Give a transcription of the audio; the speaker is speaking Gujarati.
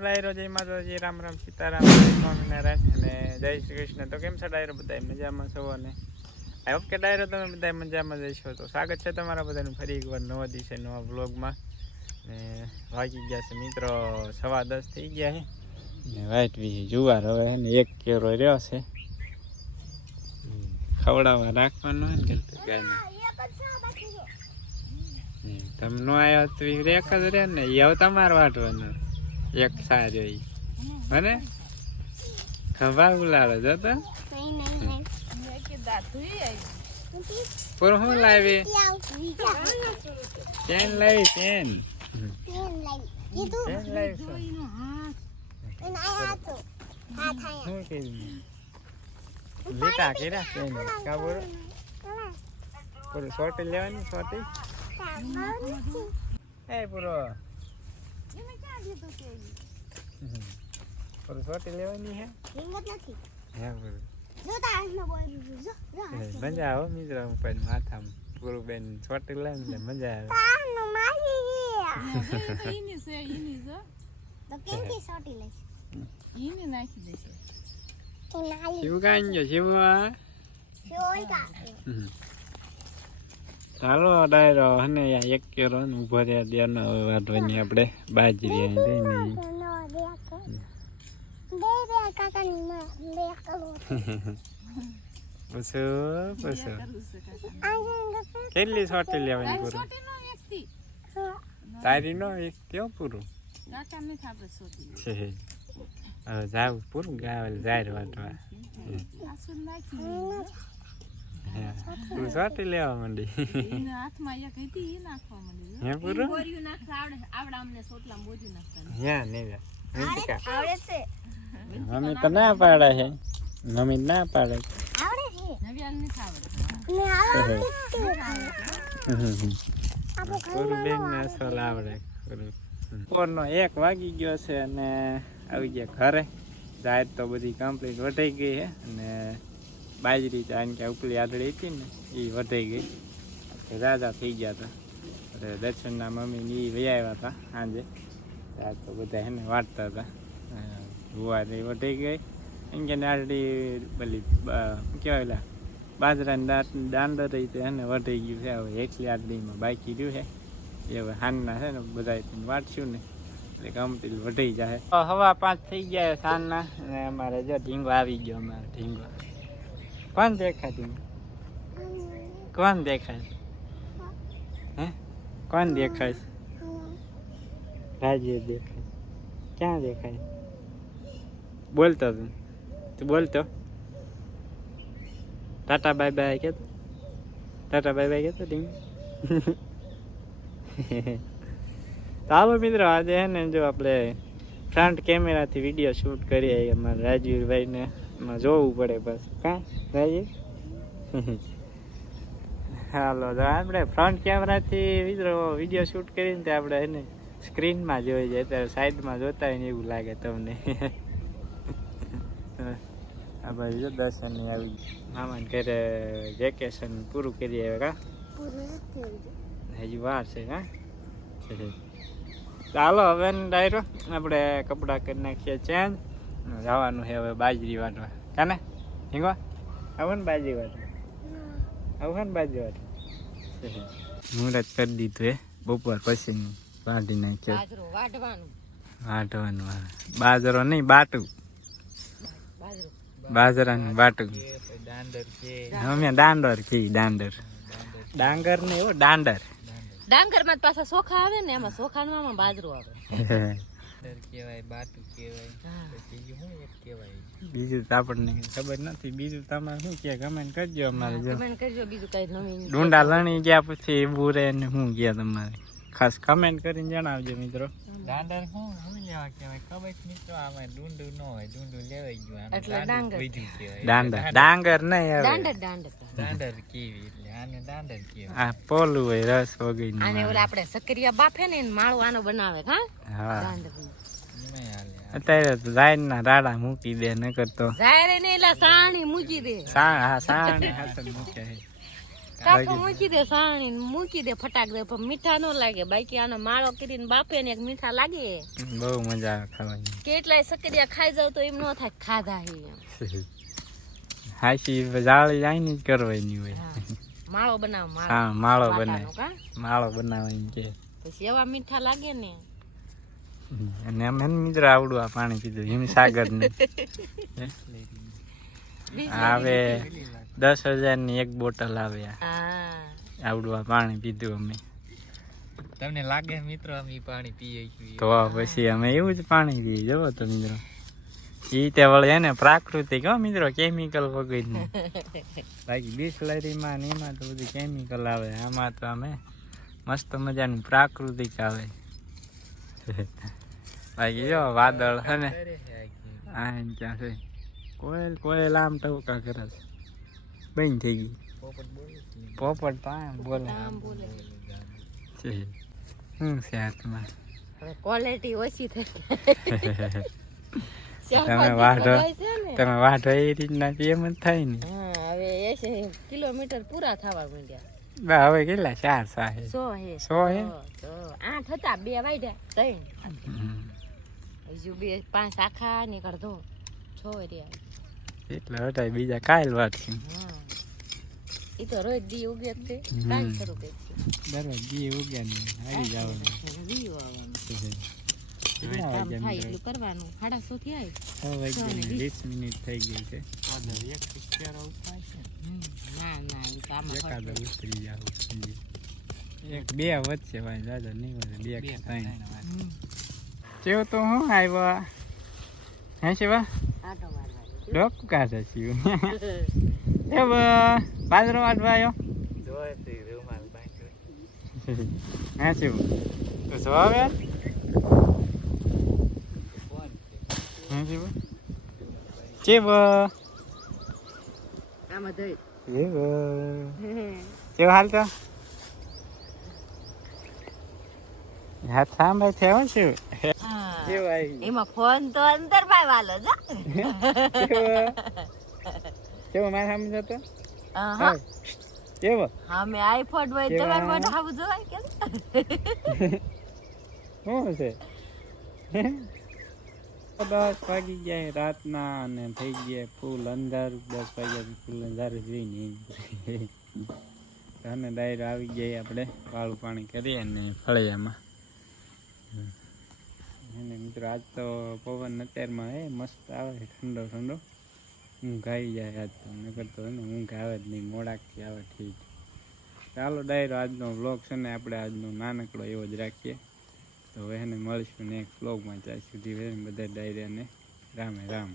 ડાયરો જય માતાજી, રામ રામ સીતારામ સ્વામિનારાયણ અને જય શ્રી કૃષ્ણ. તો કેમ છે ડાયરો બધા મજામાં છો અને? આઈ હોપ કે ડાયરો તમે બધા મજામાં જઈશો તો સ્વાગત છે તમારા બધાનું ફરી એકવાર નવા દિવસે નવા બ્લોગમાં ને વાગી ગયા છે મિત્રો સવા દસ થઈ ગયા છે ને વાઈટ બી જુવાર હવે ને એક કેરો રહ્યો છે. ખવડાવવા રાખવાનો હોય ને ગાયને તમે નો આવ્યો તો એક જ રહે ને? એ હવે તમારે વાટવાનો. એક સારો મને ખભા ઉલાડો જો તો. પૂરું શું લાવી? ચેન લાવી ચેન. ચેન લાવી શું કીધું લીટા કર્યા ચેન કા પૂરું સોટી લેવાની સોટી એ પૂરો. પૂરું સોટી લેવાની હે? હે એ, મજા આવે મિત્રો ઉપર માથામાં પૂરું બેન સોટી લે મજા આવે. શિવ કાંઈ ગયો શિવ ચાલો ડાયરો હને યા એક કેરો ને ઊભો રહ્યા ત્યારનો હવે વાટવાની આપણે. બાજરી અહીં પૂછું પૂછું કેટલી સોટી લેવાની પૂરું? તારી નો એક કયો પૂરું? છે. હવે જાવ પૂરું ગાય જાય વાટવા. તું સોટી લેવા માંડી. હે પૂરું? હે નહીં મમ્મી તો ના પાડે છે. મમ્મી ના પાડે પૂરું બેન ને અસલ આવડે પૂરું એક વાગી ગયો છે અને આવી ગયા ઘરે. જાહેર તો બધી કમ્પ્લીટ વટાઈ ગઈ છે અને બાજરી જાણ કે ઉપલી આદળી હતી ને એ વધી ગઈ. રાજા થઈ ગયા હતા. એટલે દર્શનના મમ્મીને એ વૈયાવ્યા હતા સાંજે. આજ તો બધા એને વાટતા હતા. ભુવાની વધી ગઈ. એમ કે નારડી શું કહેવાય પેલા બાજરાની દાંત દાંડર તો એને વધી ગયું છે. હવે એકલી આદડીમાં બાકી રહ્યું છે. એ હવે હાનના છે ને બધા વાટશું ને. એટલે ગમતી વધી જાય હવા પાંચ થઈ ગયા સાંજના અને અમારે જો ઢીંગો આવી ગયો અમારે ઢીંગો. કોણ દેખાય ઢીંગો કોણ દેખાય હે કોણ દેખાય છે રાજ્ય દેખાય ક્યાં દેખાય બોલતો તું તું બોલતો ટાટા બાય બાય કે ટાટા બાય બાય કેતો ટીમ ચાલો મિત્રો આજે હે ને જો આપણે ફ્રન્ટ કેમેરાથી વીડિયો શૂટ કરીએ અમારા રાજવીરભાઈને એમાં જોવું પડે બસ. કાં? ભાઈ હાલો તો આપણે ફ્રન્ટ કેમેરાથી મિત્રો વીડિયો શૂટ કરીને તે આપણે એને સ્ક્રીનમાં જોઈ જાય ત્યારે સાઈડમાં જોતા હોય ને એવું લાગે તમને. આ ભાઈ જો દર્શન આવી મામાને ઘરે વેકેશન પૂરું કરી આવે કા? હજી વાર છે હા ચાલો હવે ને ડાયરો આપણે કપડાં કરી નાખીએ ચેન્જ જવાનું છે હવે બાજરી વાટવા કાને? હિંગવા આવું ને બાજરી વાટવા આવું ને બાજરી વાટવા મુહૂર્ત કરી દીધું એ બપોર પછી વાટી નાખ્યો. વાટવાનું. બાજરો નહીં બાટું. બાજરાનું બાટું. અમે દાંડર કી દાંડર ડાંગર ને એવો દાંડર. ડાંગરમાં પાછા સોખા આવે ને એમાં ચોખા માં બાજરો આવે. બીજું તો આપણને ખબર નથી. બીજું તમારે શું કે કમેન્ટ કરજો અમારે જો. કમેન્ટ કરજો. બીજું કઈ નવીન ડુંડા લણી ગયા પછી બુરે ને શું ગયા તમારે. ખાસ કમેન્ટ કરીને જણાવજો મિત્રો. દાંડર શું શું લેવા કહેવાય? ખબર મિત્રો આમાં ડુંડું ન હોય. ડુંડું લેવાઈ ગયું. એટલે ડાંગર. ડાંગર ડાંગર નહીં હવે. દાંડર દાંડર. દાંડર કેવી એટલે આને દાંડર કેવાય આ પોલું હોય રસ વગર આને ઓલા આપણે સકરિયા બાફે ને માળો આનો બનાવે હા? હા. દાંડર અત્યારે જાહેર ના રાડા મૂકી દે ન કરતો જાયરે ને એલા સાણી મૂકી દે. સા હા સાણી હાથે મૂકે. કાકો મૂકી દે સાણી મૂકી દે ફટાક દે પણ મીઠા નો લાગે. બાકી આનો માળો કરીને બાપે ને એક મીઠા લાગે. બહુ મજા આવે ખાવાની. કેટલાય સકરિયા ખાઈ જાવ તો એમ ન થાય ખાધા હે હાશી જાળી જાય ને જ કરવાની હોય. માળો બનાવ માળો. હા માળો બનાવ માળો બનાવ બનાવવાની કે. પછી એવા મીઠા લાગે ને અને અમે મિત્ર આવડું આ પાણી પીધું એમ સાગર ને આવે દસ હજારની એક બોટલ આવે હા. આવડું આ પાણી પીધું અમે. તમને લાગે મિત્રો અમે પાણી પીએ તો પછી અમે એવું જ પાણી પીએ જવો તો મિત્રો. ઈ તે વળે ને પ્રાકૃતિક હો મિત્રો કેમિકલ વગરનું. બાકી બિસ્લરીમાં ને એમાં તો બધું કેમિકલ આવે આમાં તો અમે મસ્ત મજાનું પ્રાકૃતિક આવે. બાકી જો વાદળ હે ને? આ ક્યાં છે? કોયલ કોયલ આમ ટવકા કરે છે? બંધ થઈ ગઈ. પોપટ તો આમ બોલે. બોલે. છે. શું છે હાથમાં? ક્વોલિટી ઓછી થઈ તમે વાઢો તમે વાઢો એ રીતના એમ જ થાય ને? હા હવે એસી કિલોમીટર પૂરા થવા માંડ્યા. બા હવે કેટલા ચાર સાહે સો હે સો હે? આઠ હતા બે વાગ્યા ત્રણ. હજુ બે પાંચ આખા ને એક છો રહ્યા એટલે હટાય બીજા કાલ વાત છે એ તો રોજ દી ઉગે છે હમ. કાંઈ કરું દરરોજ જી ઉગ્યા ને આવી જવાનું દી કામ થાય એટલું કરવાનું. સાડા સો થી આવી છ ને વીસ મિનિટ થઈ ગઈ છે. ના ના એ તો આમાં ઉતરી જાવ એક બે વધશે ભાઈ દાદા નહીં વધે બે ત્રણ. હમ. તો હું આવ્યા. હે શિવા. ડોક કાઢે શિવ. એ બાજરો વાટવા આવ્યો? હે શિવ. તો જવાબ યાર હે શિવ ચેવ આમાં ધોઈ. ચેવ ચેવ હાલતો હાથ સાંભળ થયો શું? હા. કેવ આવી એમાં ફોન તો અંતર ભાઈ વાલો છે કેવો મારે સામે જતો. કેવો હા મેં આઈફોન હોય કેવા? તમારે માટે આવું જોવાય કે શું છે? દસ વાગી ગયા રાતના અને થઈ ગયા ફૂલ અંધાર. દસ વાગ્યા ફૂલ અંધાર જોઈને અને ડાયરો આવી ગયા આપણે વાળું પાણી કરીએ ને ફળિયામાં. અને મિત્રો આજ તો પવન અત્યારમાં હે, મસ્ત આવે ઠંડો ઠંડો. ઊંઘ આવી જાય આજ તો નગર તો હે ને ઊંઘ આવે જ નહીં, મોડાકથી આવે ઠીક. ચાલો ડાયરો આજનો વ્લોગ છે ને આપણે આજનો નાનકડો એવો જ રાખીએ. તો હવે એને મળીશું નેક્સ્ટ બ્લોગમાં ત્યાં સુધી હવે બધા ડાયરાને રામે રામ.